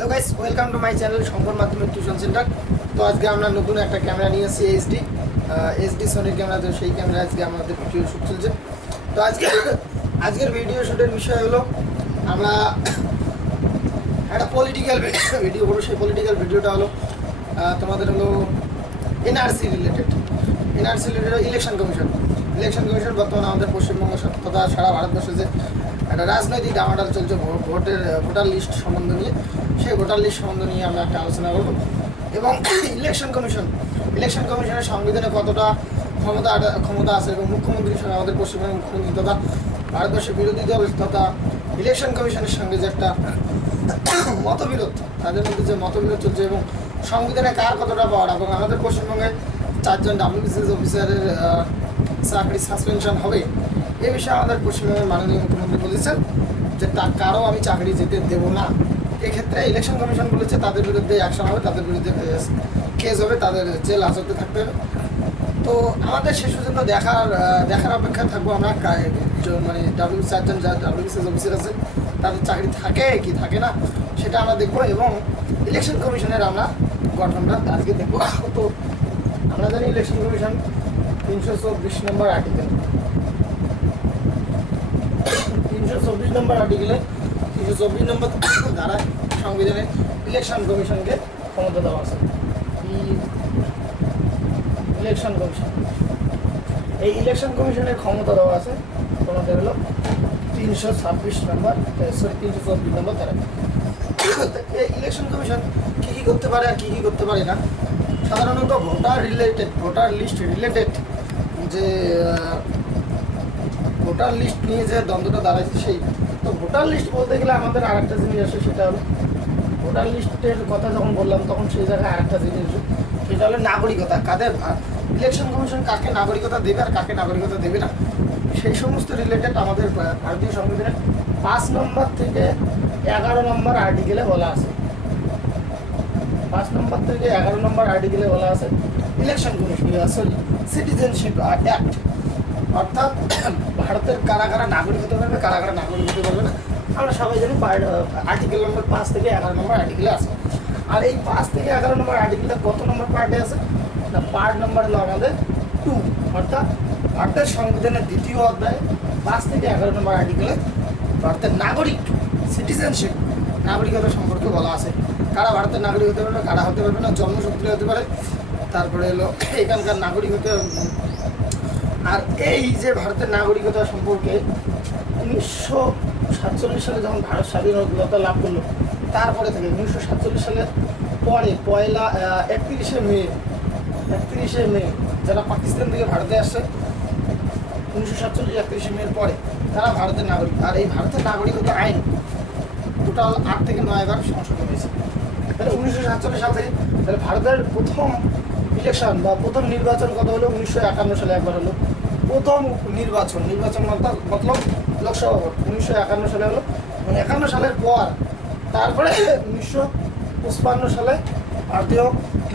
Hello guys, welcome to my channel Shankar মাধ্যমিক tuition centre. তো আজকে আমরা নতুন একটা ক্যামেরা নিয়ে এসেছি, এইচডি সোনির ক্যামেরা। তো সেই ক্যামেরা আজকে আমাদের ভিডিও শ্যুট চলছে। তো আজকের ভিডিও শ্যুটের বিষয় হলো আমরা একটা পলিটিক্যাল ভিডিও করবো। সেই পলিটিক্যাল ভিডিওটা হলো তোমাদের হলো এনআরসি রিলেটেড ইলেকশন কমিশন বর্তমানে আমাদের পশ্চিমবঙ্গ তথা সারা ভারতবর্ষে যে একটা রাজনৈতিক ডামাডাল চলছে ভোটার লিস্ট সম্বন্ধ নিয়ে, সেই ভোটার লিস্ট সম্বন্ধ নিয়ে আমরা একটা আলোচনা করব। এবং ইলেকশন কমিশনের সংবিধানে কতটা ক্ষমতা আছে এবং মুখ্যমন্ত্রীর সঙ্গে আমাদের পশ্চিমবঙ্গের মুখ্যমন্ত্রী তথা ভারতবর্ষের বিরোধী দল তথা ইলেকশন কমিশনের সঙ্গে যে একটা মতবিরোধ, তাদের মধ্যে যে মতবিরোধ চলছে এবং সংবিধানে কার কতটা পাওয়ার, এবং আমাদের পশ্চিমবঙ্গে 4 জন WBCS অফিসারের চাকরি সাসপেনশন হবে, এ বিষয়ে আমাদের পশ্চিমবঙ্গের মাননীয় মুখ্যমন্ত্রী বলেছেন যে কারো আমি চাকরি যেতে দেবো না। এক্ষেত্রে ইলেকশন কমিশন বলেছে তাদের বিরুদ্ধে অ্যাকশন হবে, তাদের বিরুদ্ধে কেস হবে, তাদের জেল হাজতে থাকতে হবে। তো আমাদের শেষ পর্যন্ত দেখার অপেক্ষায় থাকবো আমরা, মানে 4 জন যা WBCS অফিসার আছে তাদের চাকরি থাকে কি থাকে না সেটা আমরা দেখবো, এবং ইলেকশন কমিশনের আমরা গঠনটা আজকে দেখবো। তো আমরা জানি ইলেকশন কমিশন 324 নম্বর আর্টিকেল, 324 নম্বর আর্টিকেলে 324 নম্বর ধারায় সংবিধানে ইলেকশন কমিশনকে ক্ষমতা দেওয়া আছে। এই ইলেকশন কমিশনের ক্ষমতা দেওয়া আছে তোমাদের হলো 324 নম্বর ধারায়। এই ইলেকশন কমিশন কী করতে পারে আর কী করতে পারে না, সাধারণত ভোটার লিস্ট রিলেটেড যে ভোটার লিস্ট নিয়ে যে দ্বন্দ্বটা দাঁড়াইছে সেই। তো ভোটার লিস্ট বলতে গেলে আমাদের আরেকটা জিনিস আসে, সেটা হলো ভোটার লিস্টের কথা যখন বললাম তখন সেই জায়গায় আরেকটা জিনিস, সেটা হলো নাগরিকতা। কাদের ইলেকশন কমিশন কাকে নাগরিকতা দেবে আর কাকে নাগরিকতা দেবে না, সেই সমস্ত রিলেটেড আমাদের ভারতীয় সংবিধানের 5 নম্বর থেকে 11 নম্বর আর্টিকেলে বলা আছে। 5 নম্বর থেকে 11 নম্বর আর্টিকেলে বলা আছে ইলেকশন কমিশন সিটিজেনশিপ অ্যাক্ট, অর্থাৎ ভারতের কারা কারা নাগরিকতা পাবে, কারা কারা নাগরিকতা পাবে না আমরা সবাই জানি। আর্টিকেল নম্বর 5 থেকে 11 নম্বর আর্টিকেলে আছে। আর এই 5 থেকে 11 নম্বর আর্টিকেলটা কত নম্বর পার্টে আছে না, পার্ট নম্বর হলো আমাদের 2, অর্থাৎ ভারতের সংবিধানের 2য় অধ্যায় 5 থেকে 11 নম্বর আর্টিকেলে ভারতের নাগরিক সিটিজেনশিপ নাগরিকতা সম্পর্কে বলা আছে। কারা ভারতের নাগরিক হতে পারবে, কারা হতে পারবে না, জন্মসূত্রে হতে পারে, তারপরে হলো এখানকার নাগরিক হতে। আর এই যে ভারতের নাগরিকতা সম্পর্কে 1947 সালে যখন ভারত স্বাধীনতা লাভ করলো, তারপরে থেকে 1947 সালের পরে 31শে মে যারা পাকিস্তান থেকে ভারতে আসছে 1947 মের পরে তারা ভারতের নাগরিক। আর এই ভারতের নাগরিকতা আইন টোটাল 8 থেকে 9 বার সংশোধন হয়েছে। তাহলে 1947 সাল থেকে তাহলে ভারতের প্রথম ইলেকশন বা প্রথম নির্বাচন কত হলো 1951 সালে একবার হলো প্রথম নির্বাচন মতলব লোকসভা ভোট 1951 সালে হলো। 51 সালের পর তারপরে 1955 সালে ভারতীয়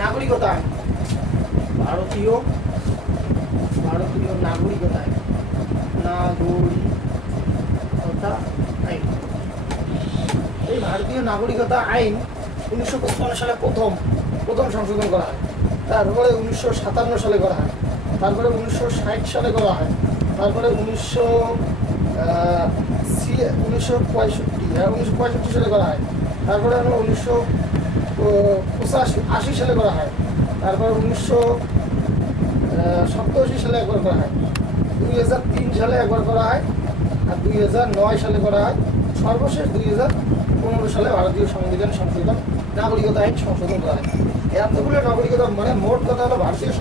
নাগরিকতা আইন এই ভারতীয় নাগরিকতা আইন 1955 সালে প্রথম সংশোধন করা হয়। তারপরে 1957 সালে করা হয়, তারপরে 1960 সালে করা হয়, তারপরে 1965 সালে করা হয়, তারপরে 1980 সালে করা হয়, তারপরে 1987 সালে একবার করা হয়, 2003 সালে একবার করা হয়, আর 2009 সালে করা হয়, সর্বশেষ 2015 সালে ভারতীয় সংবিধান সংশোধন নাগরিকতা আইন সংশোধন করা হয়। এতগুলো নাগরিকতা মানে মোট কথা হলো ভারতীয়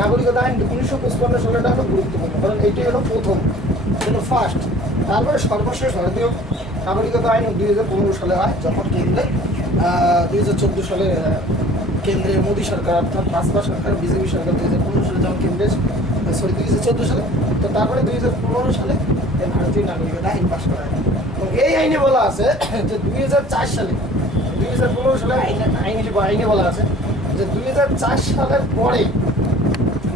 নাগরিকতা আইন 1955 সালেটা হলো গুরুত্বপূর্ণ, কারণ এইটাই হলো ফার্স্ট। তারপরে সর্বশেষ ভারতীয় নাগরিকতা আইন 2015 সালে হয়, যখন কেন্দ্রে 2014 সালে কেন্দ্রে মোদী সরকার অর্থাৎ ভাজপা সরকার বিজেপি সরকার 2015 সালে যখন কেন্দ্রে 2014 সালে, তো তারপরে 2015 সালে এই ভারতীয় নাগরিকতা আইন পাশ করা হয়। এবং এই আইনে বলা আছে যে 2004 সালে 2015 সালে আইনে বলা আছে যে 2004 সালের পরে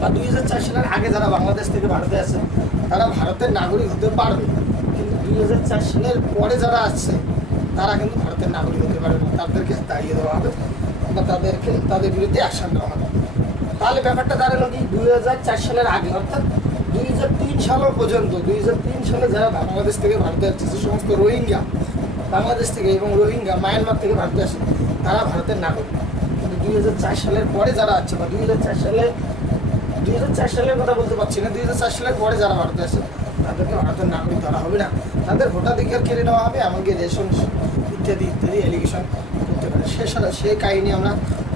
বা 2004 সালের আগে যারা বাংলাদেশ থেকে ভারতে আছে তারা ভারতের নাগরিক হতে পারবে, কিন্তু 2004 সালের পরে যারা আসছে তারা কিন্তু ভারতের নাগরিক হতে পারে না, তাদেরকে তাড়িয়ে দেওয়া হবে বা তাদের বিরুদ্ধে অ্যাকশন নেওয়া হবে। তাহলে ব্যাপারটা দাঁড়ালো কি 2004 সালের আগে, অর্থাৎ 2003 সাল পর্যন্ত, 2003 সালে যারা বাংলাদেশ থেকে ভারতে আসছে, যে সমস্ত রোহিঙ্গা বাংলাদেশ থেকে এবং রোহিঙ্গা মায়ানমার থেকে ভারতে আসে, তারা ভারতের নাগরিক। কিন্তু 2004 সালের পরে যারা আছে, বা 2004 সালের কথা বলতে পারছি না, 2004 সালের পরে যারা ভারতে আসে তাদেরকে ভারতের নাগরিক ধরা হবে না, তাদের ভোটাধিকার কেড়ে নেওয়া হবে, এমনকি রেশন ইত্যাদি ইত্যাদি এলিগেশন করতে পারে। সে কাহিনী আমরা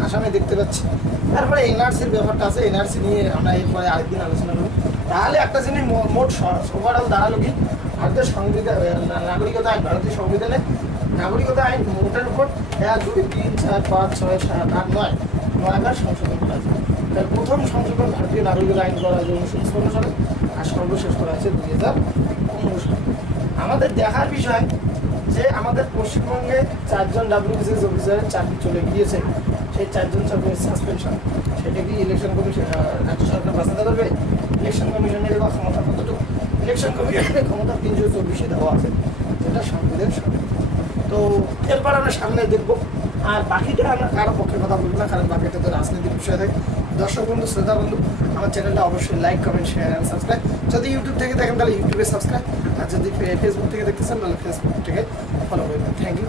আসামে দেখতে পাচ্ছি। তারপরে এনআরসির ব্যাপারটা আছে, এনআরসি নিয়ে আমরা এরপরে আরেকদিন আলোচনা করব। তাহলে একটা জিনিস মোট ওভারঅল দাঁড়ালো কি, ভারতের সংবিধান নাগরিকতা আইন, ভারতীয় সংবিধানে নাগরিকতা আইন মোটের উপর 1, 2, 3, 4, 5, 6, 7, 8, 9বার সংশোধন করা আছে। তার প্রথম সংশোধন ভারতীয় নাগরিকতা আইন করা হয়েছে 1956 সালে, আর সর্বশেষ করা হয়েছে 2015 সালে। আমাদের দেখার বিষয় যে আমাদের পশ্চিমবঙ্গে 4 জন WBCS অফিসারের চাকরি চলে গিয়েছে, সেই 4 জন চাকরির সাসপেনশন, সেটা কি ইলেকশন কমিশন রাজ্য সরকার বাঁচাতে পারবে? ইলেকশন কমিশনের বা ক্ষমতা কতটুকু? ইলেকশন কমিশনের ক্ষমতা 324 দেওয়া আছে, যেটা সংবিধান সরকার। তো এরপর আমরা সামনে দেখবো, আর বাকিটা আমরা কারো পক্ষে কথা বলবো না, কারণ বাকিটা তো রাজনীতির বিষয় থাকে। দর্শক বন্ধু, শ্রোতা বন্ধু, আমার চ্যানেলটা অবশ্যই like, comment, share and subscribe. যদি ইউটিউব থেকে দেখেন তাহলে ইউটিউবে সাবস্ক্রাইব, আর যদি ফেসবুক থেকে দেখতেছেন তাহলে ফেসবুক থেকে ফলো করবেন। Thank you.